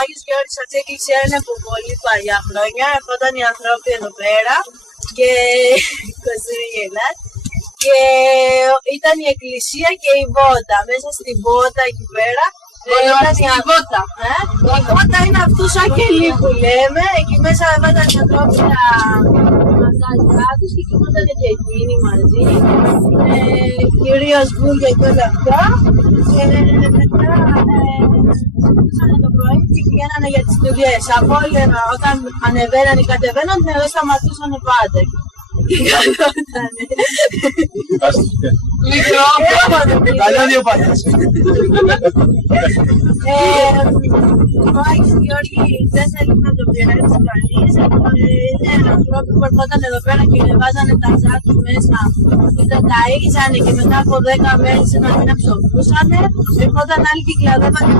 Άγιος Γιώργης αυτή η εκκλησία είναι από πολύ παλιά χρόνια. Ερχόταν οι άνθρωποι εδώ πέρα και και ήταν η εκκλησία και η βότα. Μέσα στην βότα εκεί πέρα η βότα. Η βότα είναι αυτού σαν κελί που λέμε. Εκεί μέσα έβαζαν οι ανθρώποι τα μασάζια τους και κοιμόταν και εκείνοι μαζί. Κυρίως βούλια και όλα αυτά. Και μετά το πρωί και πηγαίνανε για τις δουλειές. Απόλυνα όταν ανεβαίναν ή κατεβαίναν, εδώ σταματούσαν πάντα. Και καλότανε. Μικρό, καλά δύο πάντες. Ο Άγιος Γιώργης δεν θέλει να το πειράξει κανείς. Είναι ανθρώποι που ερχόταν εδώ πέρα και βάζανε τα ζά τους μέσα και τα ταΐζανε και μετά από 10 μέρες ένα μήνα ψοφούσανε. Ερχόταν άλλοι και κλαδεύανε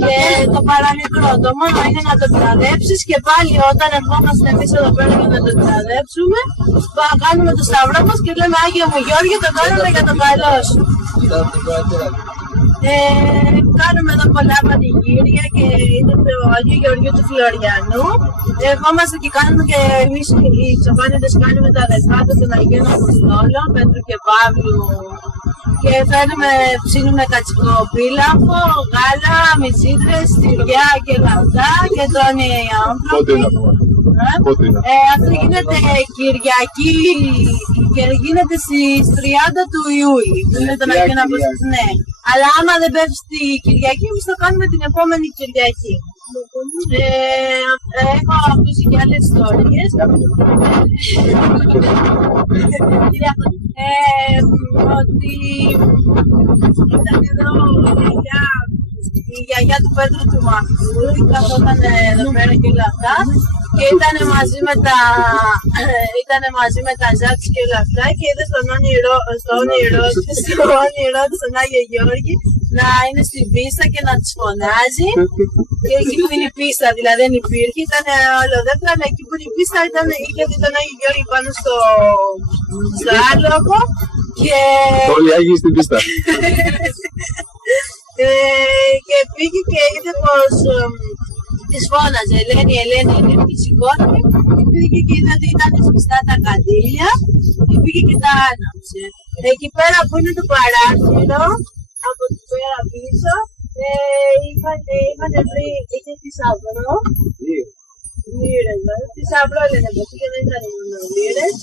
και το παραμικρό, το μόνο είναι να το κλαδέψεις και πάλι όταν ερχόμαστε εμείς εδώ πέρα για να το κλαδέψουμε κάνουμε το σταυρό μας και λέμε Άγιο μου Γιώργη, το κάνουμε για το καλό σου. Κάνουμε εδώ πολλά πανηγύρια και είναι το Αγίου Γεωργίου του Φλωριανού. Ερχόμαστε και κάνουμε και εμείς οι Σοφάνιδες κάνουμε τα αδερφά των Αγίων Αποστόλων, Πέτρου και Παύλου και ψήνουμε κατσικοπίλαφο, γάλα, μυτσίτρες, τυριά και λαμπτά και τρώνε οι άνθρωποι. Αυτό γίνεται Κυριακή και γίνεται στις 30 του Ιούλη. Είναι τον Αγίων Αποστόλων. Ναι. Αλλά άμα δεν πέφτει τη Κυριακή, εμείς το κάνουμε την επόμενη Κυριακή. Έχω ακούσει και άλλες ιστορίες. Ότι ήταν εδώ η γιαγιά του Πέτρου του Μαχτούρη, καθόταν εδώ πέρα και όλα αυτά και ήταν μαζί με τα ζά της και όλα αυτά και είδε στο όνειρό του στον Άγιο Γιώργη να είναι στην πίστα και να τους φωνάζει και εκεί που είναι η πίστα, δηλαδή δεν υπήρχε, ήταν όλο δέντρα, αλλά εκεί που είναι η πίστα είχε δει τον Άγιο Γιώργη πάνω στο άλογο και... Όλοι οι Άγιοι στην πίστα. Και πήγε και είδε πως της φώναζε Ελένη, Ελένη, Ελένη και σηκώθηκε και πήγε και είδε ότι ήταν σβηστά τα καντήλια και πήγε και τα άναψε. Εκεί πέρα που είναι το παράθυρο, από εκεί πέρα πίσω, είχαν βρει, είχε θησαυρό, λίρες βέβαια, θησαυρό λένε πως και δεν ήταν μόνο λίρες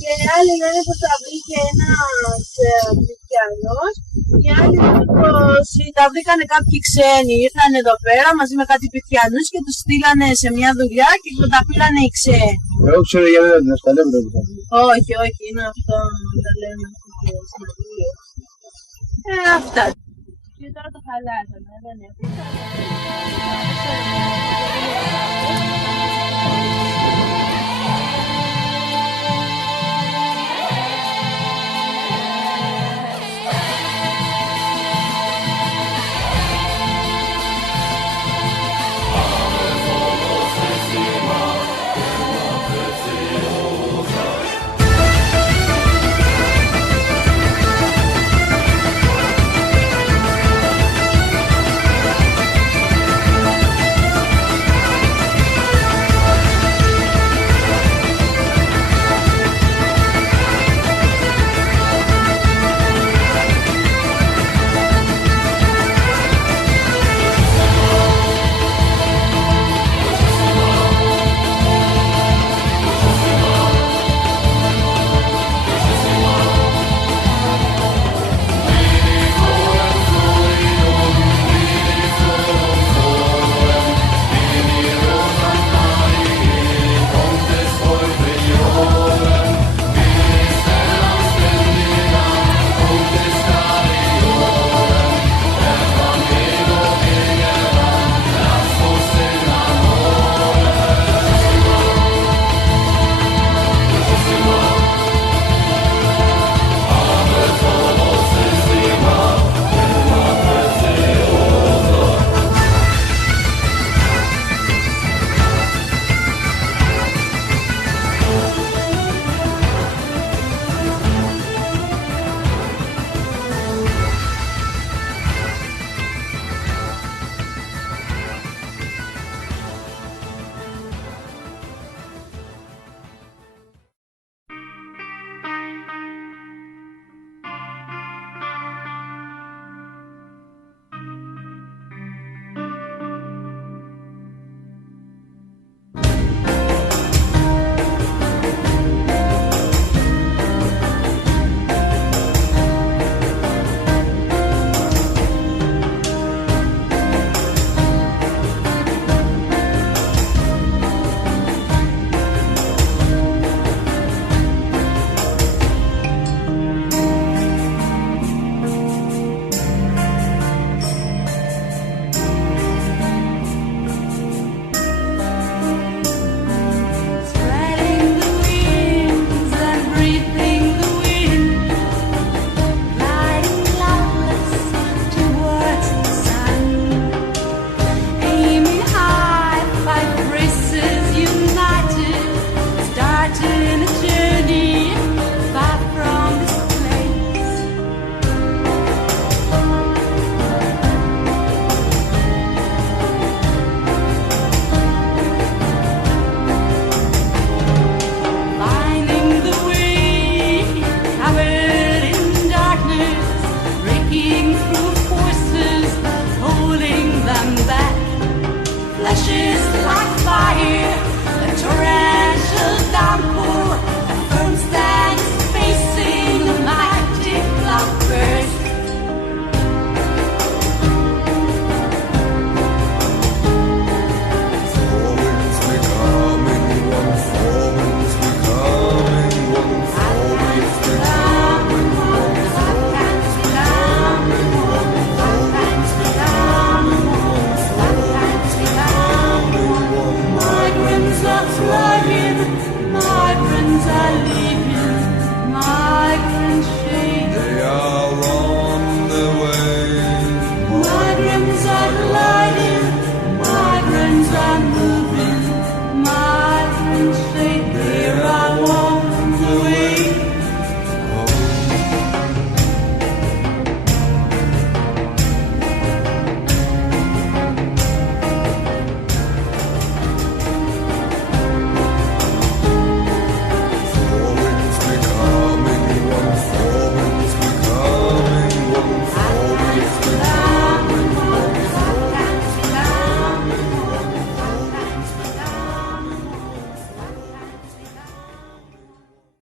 και άλλοι λένε πως τα βρήκε ένας χριστιανός και άλλοι λένε πως τα βρήκανε κάποιοι ξένοι, ήρθαν εδώ πέρα μαζί με κάτι χριστιανούς και τους στείλανε σε μια δουλειά και τα πήρανε οι ξένοι. Εγώ ξέρω για μένα την ασταλέμπρο. Όχι, όχι, είναι αυτό που τα λέμε. Αυτά. Και τώρα το χαλάσανε, δεν έφυγε.